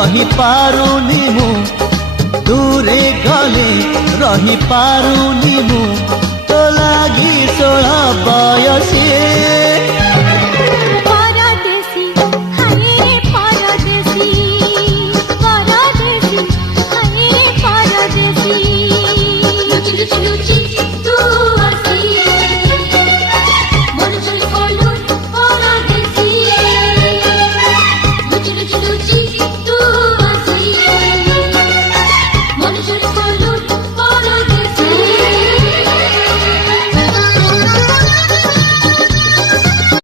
रही पारुनी मु दूरे गले रही पारुनी मु तो लागी 16 बयसी